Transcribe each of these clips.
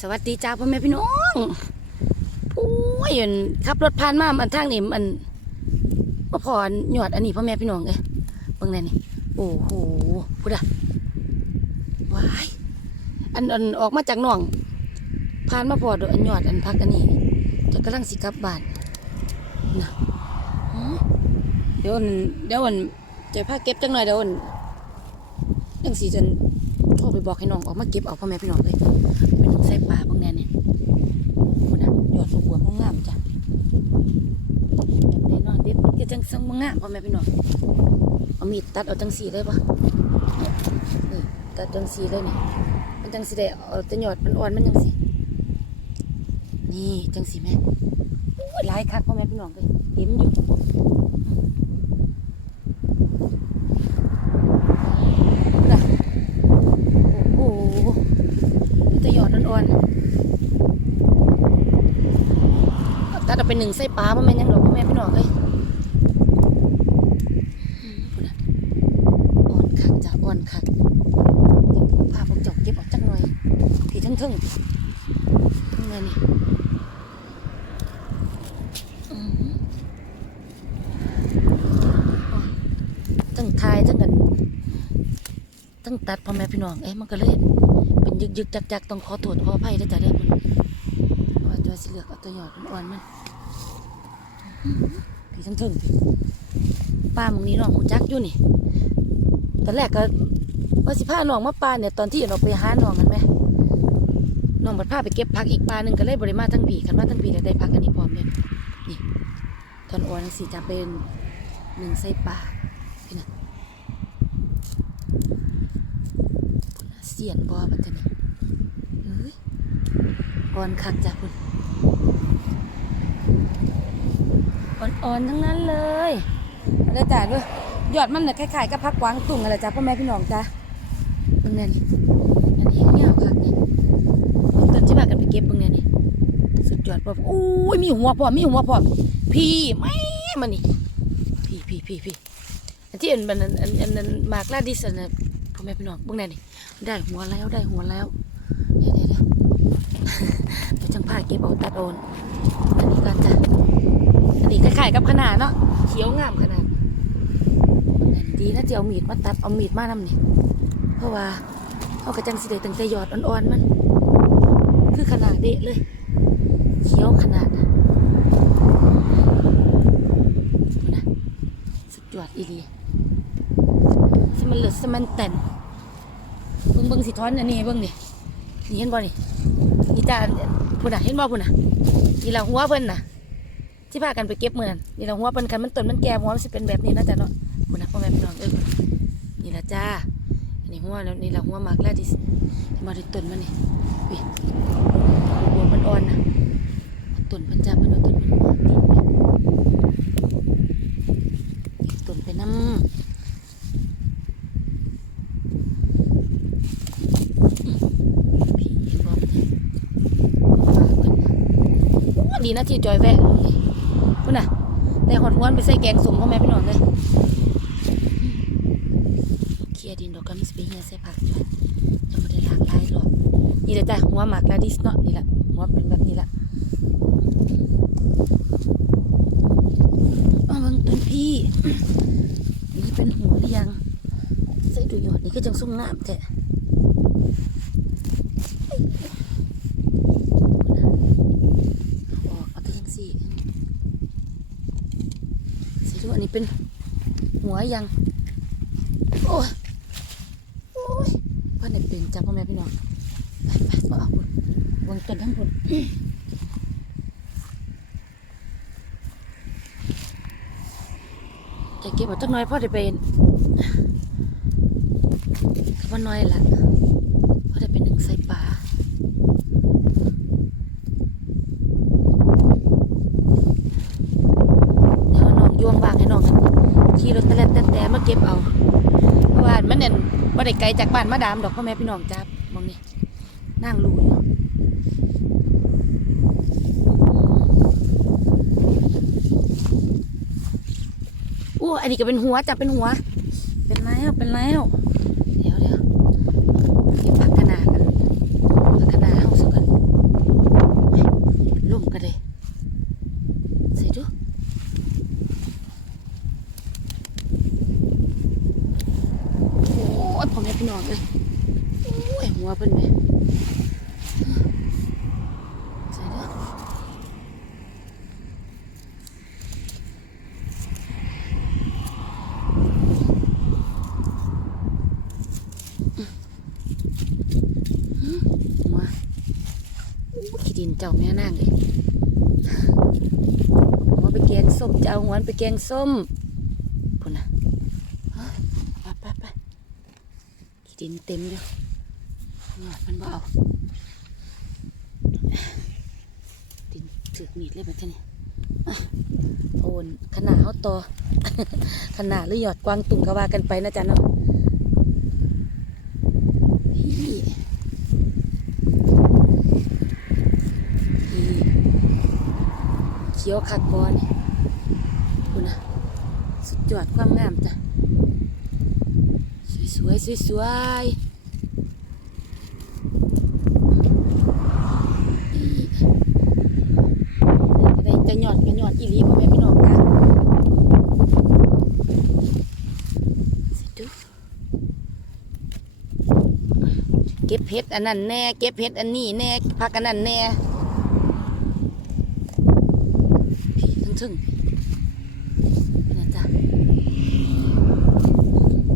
สวัสดีจ้าพ่อแม่พี่น้องโอ้ยอันขับรถผ่านมามันทางนี้มันมาพอนหยอดอันนี้พ่อแม่พี่น้องเอ้ยเบิ่งแน่นี่โอ้โหพูดอะว้ายอันอันออกมาจากหนองผ่านมาพอดอันหยอดอันพักอันนี้จะกำลังสิกลับบ้านนะเดี๋ยวอันเดี๋ยวอันจะพาเก็บจังหน่อยเดี๋ยวอันจังสีจน รไปบอกให้น้องออกมาเก็บเอาพ่อแม่พี่น้องเลยเป็นใส่ปลาบางแน่เนี่ยคุณน่ะยอดสุบัวงามจ้ะแบบไหนนอนเด็ดก็จังสังงามพ่อแม่พี่น้องเอามีดตัดเอาจังสีได้ปะนี่ตัดจังสีได้นี่มันจังสีได้เอาแต่ยอดมันอ่อนมันจังสีนี่จังสีแม่โอ้ยหลายคักพ่อแม่พี่น้องเลยเต็มอยู่น่ะโอ้โห มีแต่หยอดอ่อนๆตัด เป็นหนึ่งไส้ปลาพ่อแม่ยังดอกพ่อแม่พี่น้องเลยอืมพูดนะอ่อนคักจ้ะอ่อนคักพาพวกจอกเก็บออกจักหน่อยผีทั้งทึ่งทั้งเงินนี่อืมอ๋อทั้งทายทั้งเงินทั้งตัดพ่อแม่พี่น้องเอ้ยมันก็เลยเป็นยึกยึกจักจักต้องขอโทษขออภัยด้วยจ้ะเด้อคุณเพราะว่าตัวสิเลือกเอาตัวหยอดมันอ่อนมัน พี่ทั้งถึงพี่ป้ามึงนี่น้องหูจักอยู่นี่ตอนแรกก็ว่าสิพาน้องมาปลาเนี่ยตอนที่เราไปหาน้องกันไหมน้องบัดพาไปเก็บผักอีกปลาหนึ่งก็เลยบริมาทั้งปีกันมาทั้งปีแล้วได้ผักอันนี้พร้อมเลยนี่ตอนอ่อนสิจะเป็นหนึ่งไส้ปลาพี่นะเสียนบอมันจะนี่เฮ้ยอ่อนคักจ้ะคุณ อ่อนๆทั้งนั้นเลยอะไรจ้ะด้วยยอดมันเนี่ยคล้ายๆกับพักกวางตุ่งอะไรจ้ะพ่อแม่พี่น้องจ้ะเบิ่งเนี่ยนอันนี้เงี้ยวคักนี่ต้นที่พากันไปเก็บเบิ่งเนี่ยนี่สุดยอดพ่อโอ้ยมีหัวพร้อมีหัวพร้อพี่ไม่มันนี่พี่พี่พี่พี่อันที่อันมันอันอันอันอันมากลาดิสันนะพ่อแม่พี่น้องเบิ่งเนี่ยนี่ได้หัวแล้วได้หัวแล้วเดี๋ยวเดี๋ยวเดี๋ยวไปจังผ้าเก็บเอาตัดโอนอันนี้ก่อนจ้ะายๆกับขนาดเนาะเขียวงามขนาดดีนะจะเอามีดมาตัดเอามีดมานำนี่เพราะว่าเขากระจังสิได้ตั้งแต่หยอดอ่อนๆมัน คือขนาดเดะเลยเขียวขนาดนะดูนะสุดยอดอีดีสมันเหลือสมันแตนเบิ่งเบิ่งสิท้อนอันนี้ให้เบิ่งนี่นี่เห็นบ่นี่นี่จ้าพุ่นน่ะเห็นบ่พุ่นน่ะนี่ละหัวเพิ่นน่ะ ที่พากันไปเก็บเหมือนั้นนี่ละหัวเพิ่นกันมันต้นมันแก่หัวมันสิเป็นแบบนี้นะจ้ะเนาะพุ่นนะพ่อแม่พี่น้องเอ้ยนี่ละจ้าอันนี้หัวแล้วนี่ละหัวหมากแล้วที่มาที่ต้นมันนี่ปิหัวมันอ่อนนะต้นเพิ่นจ้าเพิ่นเอาต้นมันมาติดไปติดต้นไปน้ำดีนะที่จอยแวะ คุณน่ะได้หอดหวนไปใส่แกงสมพ่อแม่พี่น้องเลยเคลียร์ดินดอกกัมสเปียใส่ผักจอยยังไม่ได้ล้างลายหรอกนี่แหละจ้ะหัวหมากลาดิสเนาะนี่แหละหัวเป็นแบบนี้ละอ๋อเบางต้นพี่นี่เป็นหัวหรือยังใส่ดูหยอดนี่ก็จังส่งน้ำแท้ ออกเอาตัวยังสี่สีดูอันนี้เป็น หัวยัง โอ้ยโอ้ยพ่อเนี่ยเป็นจับพ่อแม่พี่น้องไปไปมาเอาบุญวงต้นทั้งบุญจะเก็บเอาจักหน้อยพ่อได้เป็นคือว่าน้อยละพ่อได้เป็นหนึ่งใส่ปลา เดี๋ยวน้องยวงบางให้น้องกันขี่รถตะแลนแต่แต่มาเก็บเอา เพราะว่ามันเนี่ยบ่ ได้ไกลจากบ้านมาดามดอกพ่อแม่พี่น้องจ้ามองนี่นั่งรูอยู่อู้อันนี้ก็เป็นหัวจับเป็นหัว เป็นแล้วเป็นแล้ว ดพ่อแม่พี่น้องเลยโอ้ยหัวเป็นไหมใส่เด้อหัวขี้ดินเจ้าแม่นางเลยหัวไปแกงส้มจะเอาหัวไปแกงส้ม ดินเต็มอยู่หอดมันเอาดินถึกมีดเลยแบบนี้อ่โอนขนาดเขาต่อขนาดหรือหยอดกวางตุ่งก็ว่ากันไปนะจ๊ะเนาะเขียวขัดบอลคุณนะสุดยอดความงามจ้ะ สวยสวยสวยได้จะหยอดก็หยอดอีลีพ่อแม่พี่น้องกันเก็บเพชรอันนั้นแน่ เก็บเพชรอันนี้แน่พักอันนั้นแน่พี่ถึงถึงๆเป็นไงจ๊ะ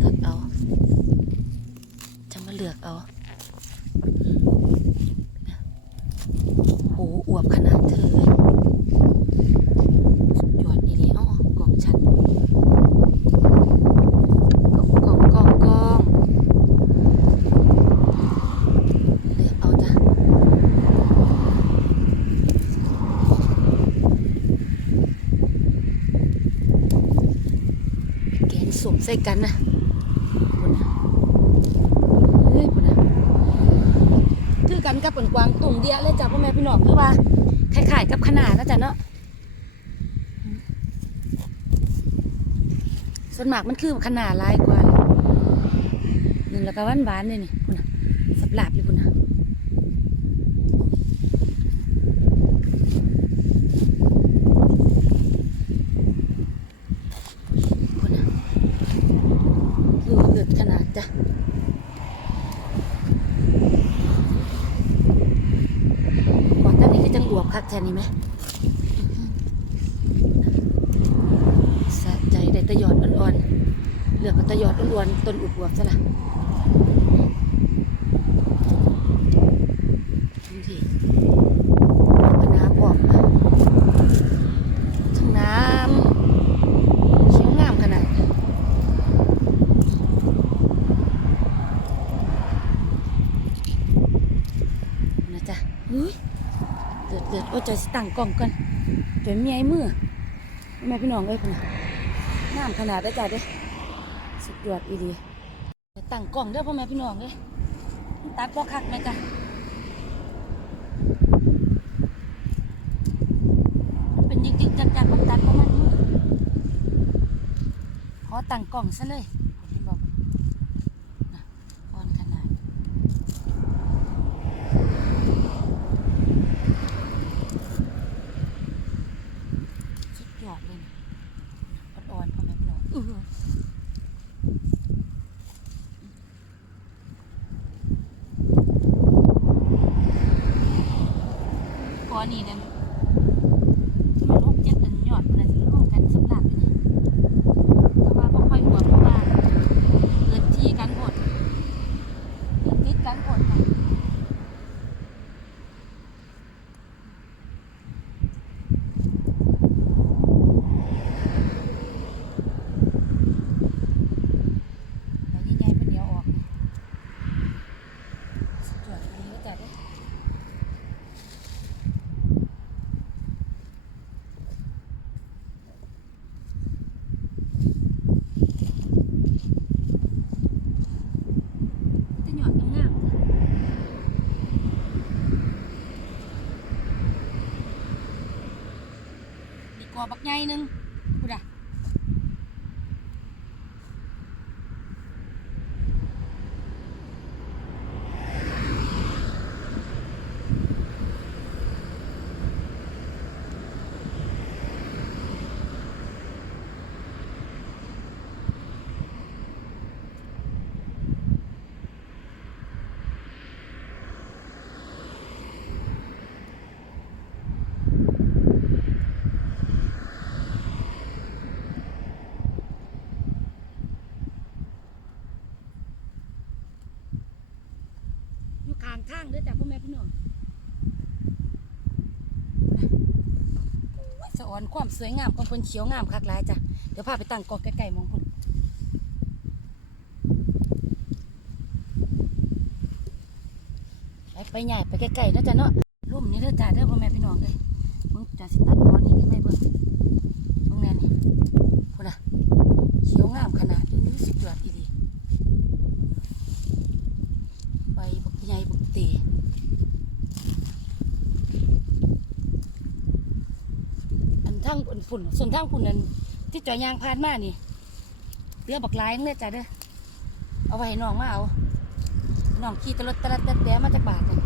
ตัดเอา จะมาเลือกเอาโหอวบขนาดเธอเลยสุดยอดนี่เลยอ๋อกล่องฉันกล่องกล่องกล่องกล่องเลือกเอาจ้ะแกง สมใส่กันนะเฮ้ยพุ่นนะคือกันกับผลกวางตุ่มเดียเลยจ้ะพ่อแม่พี่น้องคือว่าคล้ายๆกับขนาดนะจ๊ะเนาะส่วนมากมันคือขนาดลายกว่าหนึ่งแล้วก็วานหวานๆเลยนี่พุ่นนะสับหลาบอยู่พุ่นนะพุ่นนะคือเลือดขนาดจ้ะ กว่าตั้งนี้ก็จังอ วบคักแทนนี่ไหมสะใจได้ตะยอดอ่อนๆเหลือกเอาตะยอดอ่อนๆต้นอุบวบซะละดูสิเอาน้ำออกมาทั้งน้ำเขียวงามขนาดนะจ๊ะอุ้ย เดือดเดือดโอ้ยใจสิ ตั้งกล้องก่อนจนเมียไอ้มือแม่พี่น้องเอ้ยพุ่นน่ะน้ำขนาดได้จ้าเด้สุดยอดอีดีตั้งกล้องเด้อพ่อแม่พี่น้องเอ้ยตัดบ่คักไหมจ้ะมันเป็นยึกๆจักๆมันตัดบ่มันมือขอตั้งกล้องซะเลยเห็นบอกนะก้อนขนาด สุดยอดเลยนะอ่อนๆพ่อแม่พี่น้องอื้อหือก้อนนี้เนี่ยมันหกเจ็ดอันยอดมันจะร่วมกันสำหรับไปนี่แต่ว่าบ่ค่อยหัวเพราะว่าเกิดที่กันหมดติดติดกันหมดค่ะ แล้วยิ่งใหญ่เป็นเดียวออกสุดยอดดีก็จัดเลยจะหยอดงามๆดีกว่า บักใหญ่หนึงางเด้อจากพ่อแม่พี่น้องสะออนความสวยงามของคนเขียวงามคักหลายจ้ะ เดี๋ยวพาไปตั้งกอกไก่ๆมองคนไปใหญ่ไปไกลๆนะจ๊ะเนาะร่มนี้เด้อจ้าเด้อพ่อแม่พี่น้องเลยมึงจะสิตัดบอลนี่ไม่เบิ่งตรงนั้นี่พูดนะเขียวงามขนาด ฝุ่นส่วนทั้งฝุ่นนั้นที่จอยยางพานมานี่เรือบักลายนึงเลยจ้ะเด้อเอาไว้ให้น้องมาเอาน้องขี่ตะลดตะลัดตะแตะมาจากบาทนี่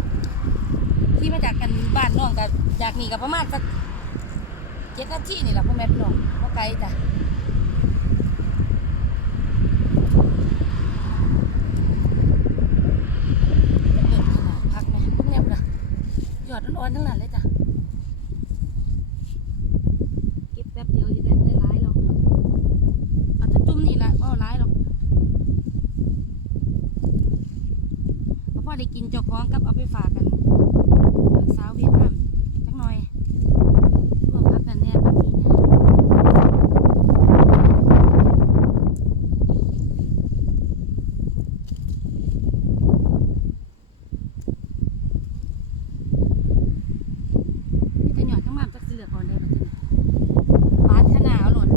ขี่มาจากกันบ้านน้องกับจากนี่กับประมาณสักเจ็ดนาทีนี่แหละพ่อแม่พี่น้องพ่อไกลจ้ะเลิศขนาดพักไหมพวกเนี้ยนะยอดอ่อนๆทั้งนั้นเลยจ้ะ เก็บแป๊บเดียวจะได้ได้ร้ายหรอกเอาแต่จุ่มนี่แหละก็ร้ายหรอกเพราะพ่อได้กินเจ้าของกับเอาไปฝากกันสาวเวียดนามจักหน่อยร่วมพักกันแน่พักนี้แน่มีแต่หยอดข้างมามจักสิเหลือก่อนได้บัดนี้ บานขนาดหล่น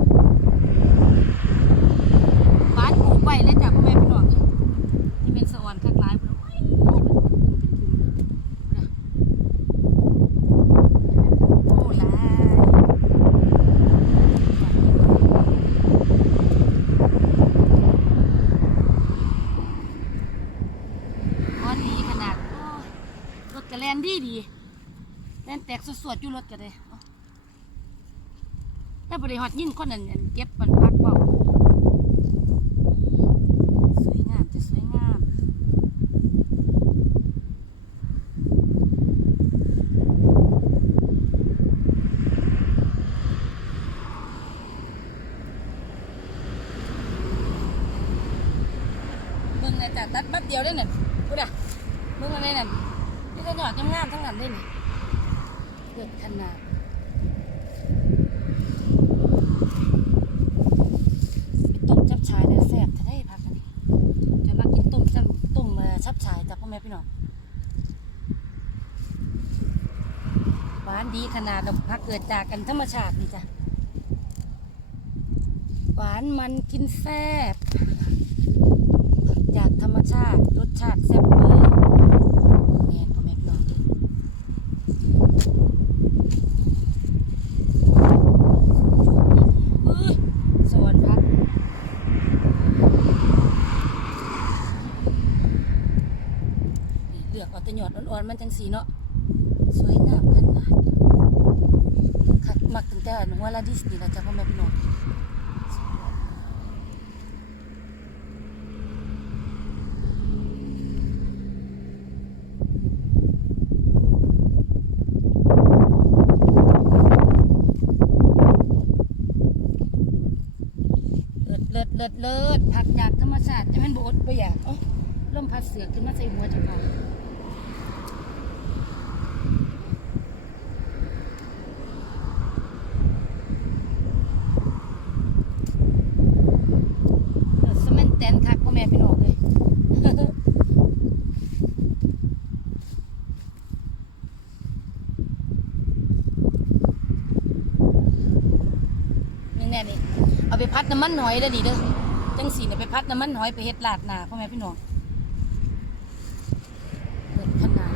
บานปลูกไว้แล้วจ้ะพ่อแม่พี่น้องเอ้ยที่เป็นสวรรค์คักหลายพุ่นโอ้ยเป็นกลุ่มเลยนะโอ้หลายอ่อนดีขนาดโอ้ยรถกระแลนดีดีแลนแตกสว ดๆอยู่รถกันเลยถ้าบริหารยิ่งคนนั้นอันเก็บมันพักเบาสวยงามจะสวยงามเบิ่งเลยจ้ะตัดแป๊บเดียวได้นั่นพูดอะเบิ่งอะไรนั่นนี่ก็หยอดงามๆทั้งนั้นเลยนี่ เกิดขนาดต้มจับชายเนี่แซ่บจะได้พักกันนี่จะมากินต้มจับต้มชับชายแต่พ่อแม่พี่น้องหวานดีขนาดเราพักเกิดจากกันธรรมชาตินี่จ้ะหวานมันกินแซ่บจากธรรมชาติรสชาติแซ่บเลยแง่พ่อแม่พี่น้องอุ้ยสวนพัก นี่เลือกเอาแต่หย อนมันจังสีเนาะสวยงามขนาดคักมักตั้งแต่อันหัวลาดิสนี่นะจ๊ะพ่อแม่พี่น้องเลิศเลิศผักจากธรรมชาติจะเป็นบอดบ่อยากเอ้าล่มพัดเสือขึ้นมาใส่หัวจ้าของเออสแมันแตนคักพ่อแม่พี่น้องเลย นี่แน่นี่เอาไปพัด น้ำมันหอยแล้วดีเด้อจังสีเนี่ยไปพัดน้ำมันหอยไปเฮ็ดลาดหนาพ่อแม่พี่น้องเปิดขนาด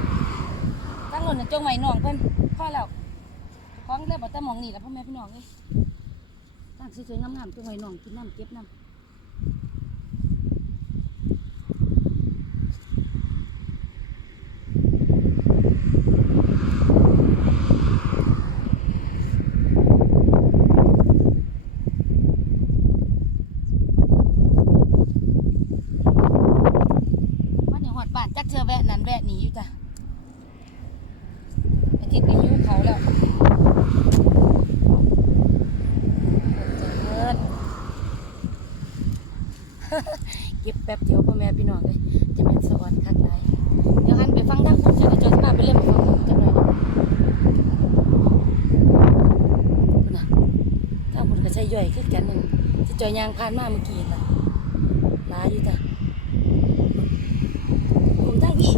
ตั้งหล่นน่ะจงไว้น้องเพิ่นพ่อแล้วของแล้วบ่แต่หมองนี่แล้วพ่อแม่พี่น้องเอ้ยตั้งสวยๆงามๆจงไว้น้องกินน้ำเก็บน้ำว่าเดี๋ยวหอดบ้านจักเทือแวะนั่นแวะนี่อยู่จ้ะไอ้ทิศก็หิวเขาแล้ว เจิด เก็บแป๊บเดียวพ่อแม่พี่น้องเลยจะเป็นสวรรค์คักหลายเดี๋ยวหันไปฟังทางคุณจะได้จอยสิพาไปเล่นมาฟังคุณจังหน่อยนะคุณน่ะ ใหญ่ขึ้กันนึงจอยยางผ่านมาเมื่อกี้น่ะลายอยู่จ้ะผมตั้งพี่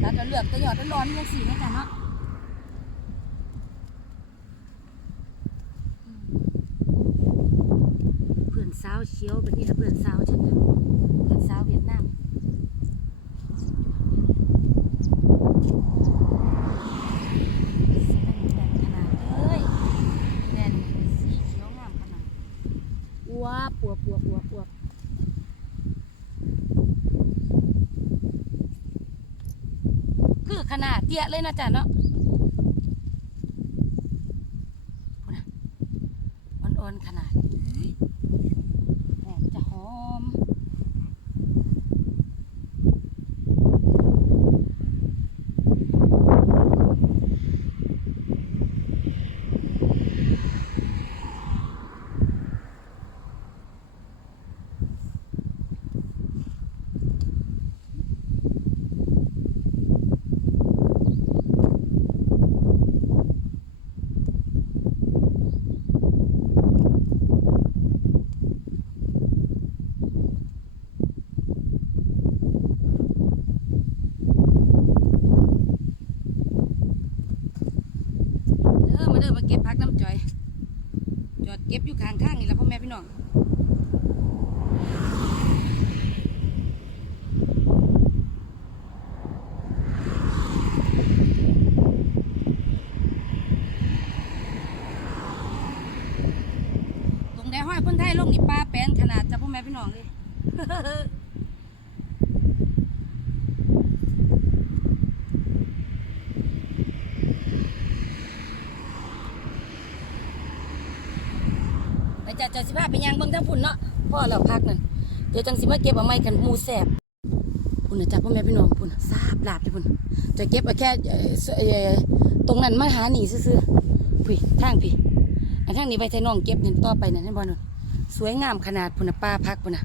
แล้วก็เลือกแต่หยอดร้อนๆยังสีนะจ๊ะเนาะ เพื่อนสาวเชียวแบบนี้ละเพื่อนสาวฉันนะเพื่อนสาวเวียดนามแดนขนาดเลยแดนสีเขียวงามขนาดว้าปัวปัวปัวปัวคื อขนาดเตี้ยเลยนะจ๊ะเนาะพูนะอ่อนๆขนาดหมจะหอม มาเก็บพักน้ำจอย จอดเก็บอยู่ข้างๆนี่แหละพ่อแม่พี่น้อง ตรงแดห้อยเพ่นไทยลงนี่ปลาแปนขนาดจะพ่อแม่พี่น้องเลย ไป จัดจัดสิพาไปยางเบิ่งทั้งพุ่นเนาะพ่อเราพักนั่นเดี๋ยวจังสิมาเก็บเอาไม้กันหมูแสบพุ่นนะจ๊ะพ่อแม่พี่น้องพุ่นะทราบลาบเลยพุ่นจะเก็บเอาแค่เออตรงนั้นมาหาหนีซื่อๆพี่ทางพี่อันทางนี้ไปไทน้องเก็บนั่นต่อไปนั่นเห็นบ่นู่นสวยงามขนาดพุ่นนะป้าพักพุ่นนะ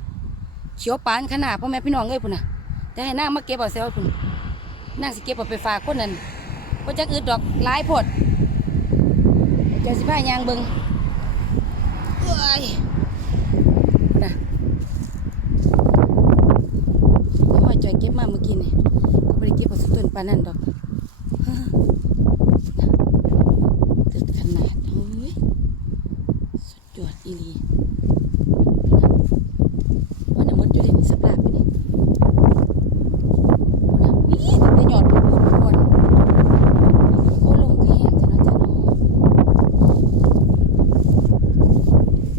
เขียวปานขนาดพ่อแม่พี่น้องเอ้ยพุ่นนะแต่ให้นางมาเก็บเอาเซลพุ่นนางสิเก็บเอาไปฝากคนนั้นบ่จักอึดดอกหลายโพดเดี๋ยวจะสิพายางเบิ่ง เอ้ยนะแล้วมาจอยเก็บมาเมื่อกี้นี่ก็ไม่ได้เก็บเอาสุดต้นปานนั่นดอกฮะนะตึกขนาดเฮ้ยสุดยอดอีหลีนะวันนี้มดอยู่ในสภาพไปนี่นะนี่ตั้งแต่หยอดปุ๊บปุ๊บก่อนโอ้ลงแข็งจังนะจ๊ะเนาะ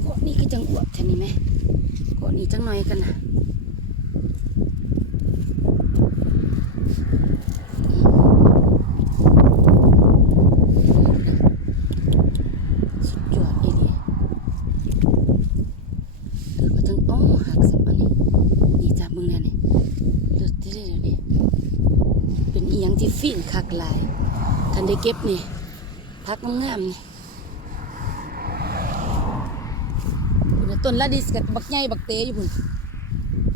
เกาะนี่คือจังอวบแท่นี่ไหมเกาะนี่จังหน่อยกันนะสุดยอดอีหลีเธอก็จังโอ้หักสับอันนี้นี่จับมึงแน่นี่เลือดที่ได้เดี๋ยวนี้เป็นอีหยังที่ฟิน คักหลายคันได้เก็บนี่พักงามๆนี่ต้นละดิสกับบักใหญ่บักเตอยู่พุ่น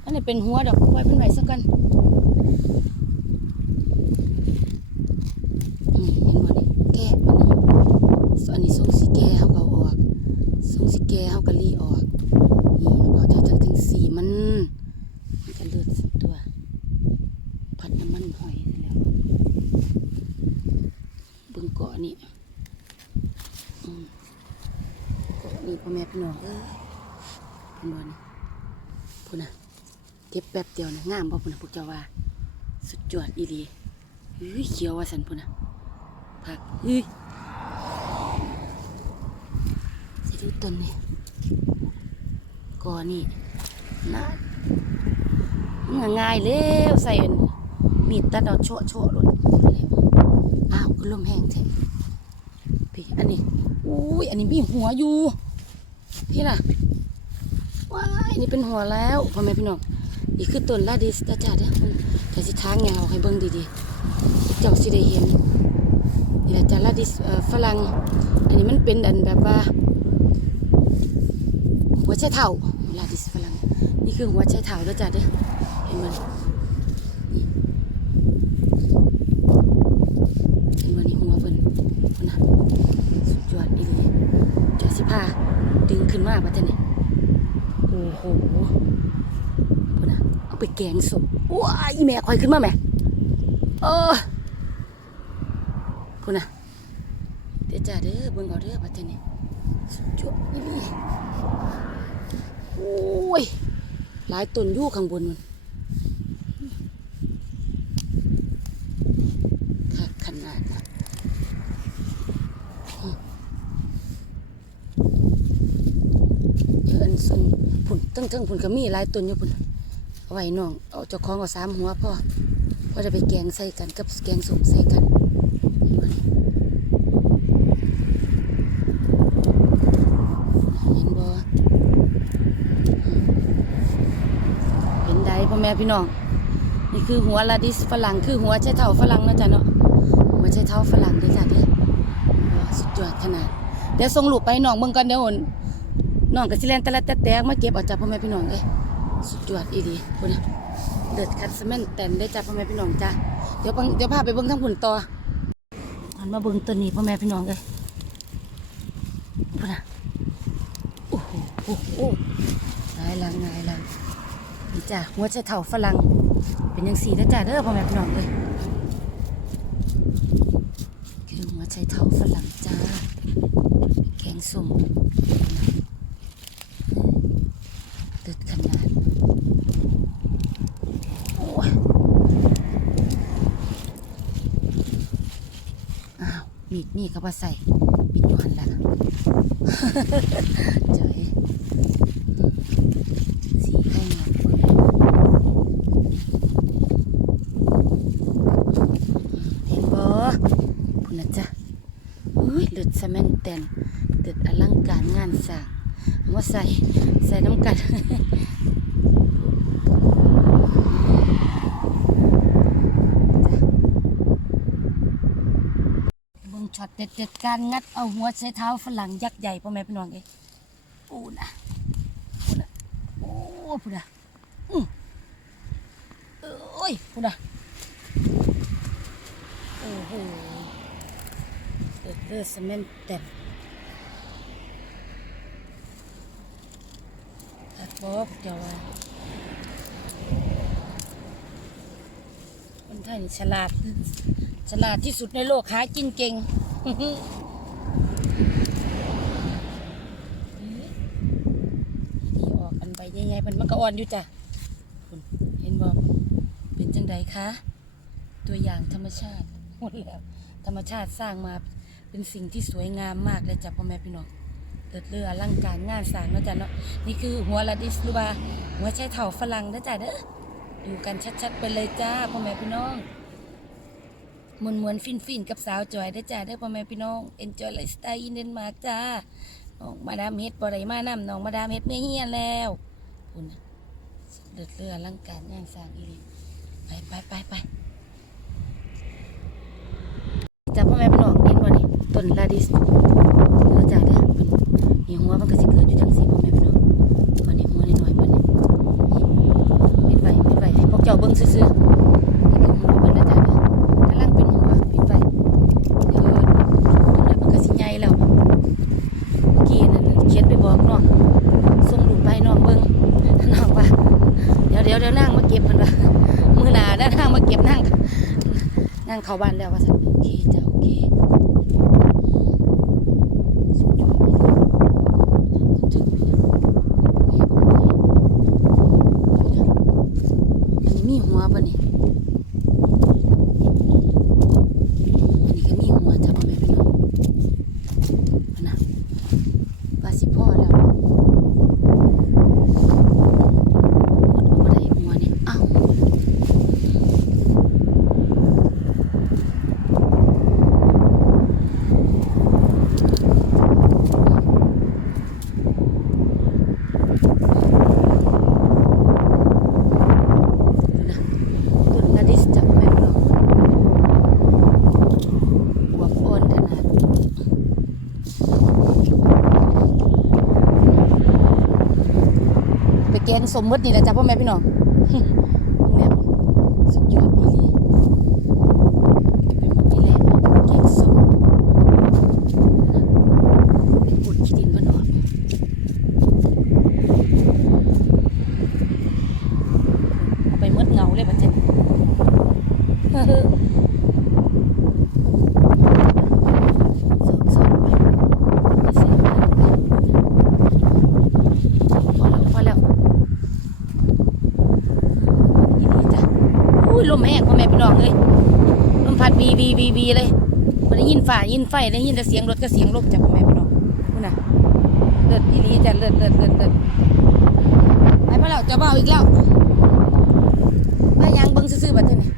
อันนี้เป็นหัวดอกไว้เป็นไหวสักกันเห็นบ่นี่แก้มันนี่ส่วนอันนี้ทรงสีแก่เฮาก็เอาออกทรงสีแก่เฮาก็รีออก นี่เอาก็จะถึงสีมันมันก็เลือดสุดตัว ผัดน้ำมันหอยแล้วเบิ่งเกาะนี่อืมเกาะนี่พ่อแม่พี่น้องเอ้ย เห็นบ่นี่ พุ่นนะเก็บแป๊บเดียวนะงามบ่พุ่นนะพวกเจ้าว่า สุดยอดอีหลีเฮ้ยเขียวว่าสันพุ่นน่ะผักเฮ้ยสิดูต้นนี่ก่อนี่นะมันง่ายๆแล้วใส่นมีดตัดเอาโชะโชะๆรถอ้าวก็ลมแห้งแท้พี่อันนี้อุ้ยอันนี้มีหัวอยู่พี่ล่ะ นี่เป็นหัวแล้วพ่อแม่พี่น้องนี่คือต้นลาดิสจ้าจ้าเด้อแต่สิทางยาวให้เบิ่งดีๆเจ้าสิได้เห็นนี่แหละจ้าลาดิสฝรั่งอันนี้มันเป็นอันแบบว่า หัวใจเท่าลาดิสฝรั่งนี่คือหัวใช้เท้าแล้วจ้ะเด้อเห็นมันเห็นมันนี่หัวเพิ่นนะสุดยอดอีหลีจอสิพาดึงขึ้นมาบัดนี้ โอ้โหพุ่นะเอาไปแกงสมว้ายอีแม่คอยขึ้นมาแม่เออพุ่นะเดี๋ยวจ้าเด้อเบิ่งเอาเด้อบัดนี้สุดยอดนี่โอ้ย หลายต้นยู่ข้างบนมันค่ะขนาดนะอืมเอินส่ง ผุนตั้งทั้งผุนก็มีหลายต้นอยู่พุ่นเอาไว้น้องเอาเจ้าของเอาสามหัวพ่อพ่อจะไปแกงใส่กันกับแกงส้มใส่กันเห็นได้พ่อแม่พี่น้องนี่คือหัวลาดิสฝรั่งคือหัวใช้เท้าฝรั่งนะจ๊ะเนาะหัวใช้เท้าฝรั่งด้อจ้ะเด้อว้าสุดยอดขนาดเดี๋ยวส่งรูปไปน้องเบิ่งกันเดี๋ยวโอ น้องกับสิแลนแต่ละแต่แตกมาเก็บเอาจ้ะพ่อแม่พี่น้องเอ้ยสุดยอดอีดีพุ่นนะเดือดคัดสแมนแตนได้จ้ะพ่อแม่พี่น้องจ้ะเดี๋ยวเบิ่งเดี๋ยวพาไปเบิ่งทั้งผุนต่อหันมาเบิ่งต้นนี้พ่อแม่พี่น้องเอ้ยพุ่นนะโอ้โหโอ้โหหลายลังหลายลังนี่จ้ะหัวใจเถ่าฝรั่งเป็นยังสีนะจ้ะเด้อพ่อแม่พี่น้องเลยคือหัวใจเถ่าฝรั่งจ้าแกงส้มเด็ดขนาดโอ้ยอ้าว มีดนี่ก็มาใส่มีดอยู่หันละจ่อยสีไข่หมดคนเห็นบ่พุ่นะจ๊ะอุ้ยเลือดสะแม่นแตนเลือดอลังการงานสร้างมาใส่ใส่น้ำกัน เบิ่งช็อตเด็ดการงัดเอาหัวใช้เท้าฝรั่งยักษ์ใหญ่พ่อแม่พี่น้องเอ้ยปูนะปูนะโอ้ปูนะอือเอ้ยปูนะโอ้โหเดือดเลือดสเมนเต็มตัดบอกเจ้าว่าคนไทยนี่ฉลาดฉลาดที่สุดในโลกหากินเก่ง ดีออกอันใบใหญ่ๆมันมันก็อ่อนอยู่จ้ะคุณเห็นบอกเป็นจังใดคะ ตัวอย่างธรรมชาติหมดแล้วธรรมชาติสร้างมาเป็นสิ่งที่สวยงามมากเลยจ้ะพ่อแม่พี่น้องเลิศเรืออลังการงานสร้างเนาะจ้ะเนาะนี่คือหัวลาดิสหรือว่าหัวใช้เถ่าฝรั่งนะจ้ะเด้อดูกันชัดๆไปเลยจ้าพ่อแม่พี่น้อง มวนมวนฟินฟินๆกับสาวจอยได้จ้าได้พ่อแม่พี่น้อง enjoy lifestyle in Denmark จ้าน้องมาดามเฮ็ดบ่ได้มานำน้องมาดามเฮ็ดเมื่อเฮียนแล้วคุณน่ะเลือดเรืออลังการงานสร้างอีหลีไปไปไปไปจ้าพ่อแม่พี่น้องเห็นบ่นี่ต้นลาดิสเด้อจ้าเด้อนี่หัวมันก็สิเกิดอยู่จังซี่พ่อแม่พี่น้องวันนี้หัวน้อยๆบ่นี่นี่ปิดไว้ปิดไว้ให้พวกเจ้าเบิ่งซื่อหัวเพิ่นนะจ้าเด้อกำลังเป็นหัวปิดไว้เดี๋ยวต้นนั้นมันก็สิใหญ่แล้ว เมื่อกี้นั่นเขียนไปบอกน้องส่งรูปไปให้น้องเบิ่งน้องว่า เดี๋ยวเดี๋ยวเดี๋ยวนั่งมาเก็บเพิ่นว่ามือหนาได้นั่งมาเก็บนั่งนั่งเข้าบ้านแล้วว่าสันโอเคจ้ะโอเคสุดยอดเลยอันนี้มีหัวป่ะนี่อันนี้ก็มีหัวจ้ะพ่อแม่พี่น้อง นะว่าสิพ่อแล้วหมดบ่ได้หัวเนี่ยเอ้า งสมมตินี่แหละจ้ะพ่อแม่พี่น้องแม่สุดยอดอีหลีเป็นหมดนี่แหละแกงส้มเป็นปุดดินมันออกเอไปมดเงาเลยบัดเจ็บ สองสองไปเสียพอแล้วพอแล้วอีนี่จ้ะอุ้ยลมแห้งพ่อแม่พี่น้องเลยลมพัดวีวีวีวีเลยบ่ได้ยิน ฝ่ายินไฟได้ยินแต่เสียงรถก็เสียงลมจ้ะพ่อแม่พี่น้องพูดน่ะเลิศอีนี่จะเลิศเลิศเลิศเลิศไปพ่อแล้วจะเบาอีกแล้วมายังเบิ่งซื่อๆบัดเท่านี้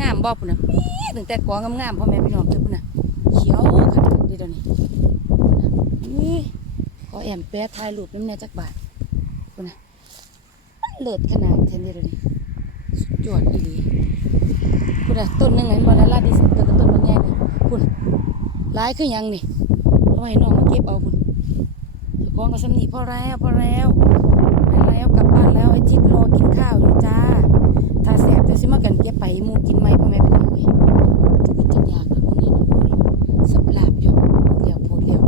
งามบ่พุ่นน่ะตั้งแต่กองงามๆพ่อแม่พี่น้องเด้อพุ่นน่ะเขียวกันเดี๋ยวนี้นี่ขอแอมแปะถ่ายรูปน้ำแน่จักบาทคุณนะเลิศขนาดแทนเดียวนี้สุดยอดอีหลีคุณนะต้นหนึงไงบอลลาดิสต้นต้นบางแง่เลยคุณ ร้ายคือยังนี่เอาให้น้องมาเก็บเอาคุณกองก็สำนีพอแล้วพอแล้วไปแล้วกลับบ้านแล้วไอ้ทิดรอกินข้าวอยู่จ้าถ้าแสบจะสิมากันเก็บไปมูกินไหมพ่อแม่พี่น้องเลยจะเป็นจักยากนะพวกนี้นะโอ้ยสับหลาบอยู่เลี้ยวโพดเลี้ยว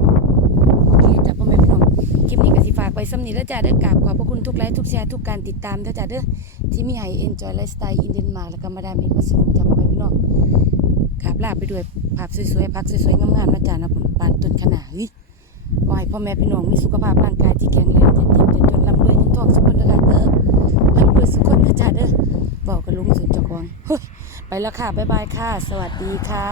โอเคจ้ะพ่อแม่พี่น้องคลิปนี้ก็สิฝากไปสำนีแล้วจ้ะเด้อกราบขอบพระคุณทุกไลค์ทุกแชร์ทุกการติดตามเด้อจ้ะเด้อที่มีให้เอ็นจอยไลฟ์สไตล์อินเดนมาร์กแล้วก็มาดามเอ็นมัสลูมจ้ะพ่อแม่พี่น้องกราบลาไปด้วย ผักสวยๆพักสวยๆงามๆนะจ๊ะนะผลปานต้นขนาดเฮ้ยขอให้พ่อแม่พี่น้องมีสุขภาพร่างกายที่แข็งแรงจะติดจะจนร่ำรวยเงินทองสุขคนเด้อค่ะเด้อร่ำรวยสุขคนนะจ๊ะเด้อบอกกับลุงสุนจ้าของเฮ้ยไปแล้วค่ะบ๊ายบายค่ะ สวัสดีค่ะ